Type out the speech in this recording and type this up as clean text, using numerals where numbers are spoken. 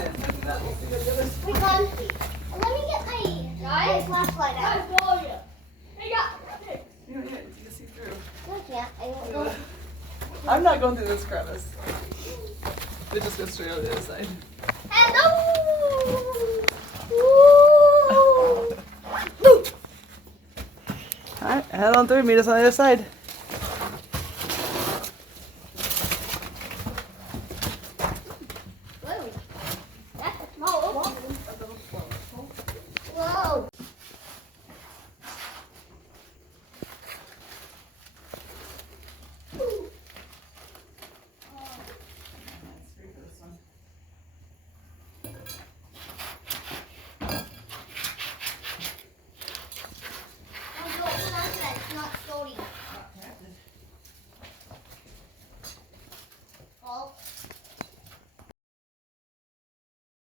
Let me get my flashlight out. You can see through. No, I can't. I won't go. I'm not going through this crevice. It just goes straight on the other side. Hello! Alright, head on through, meet us on the other side.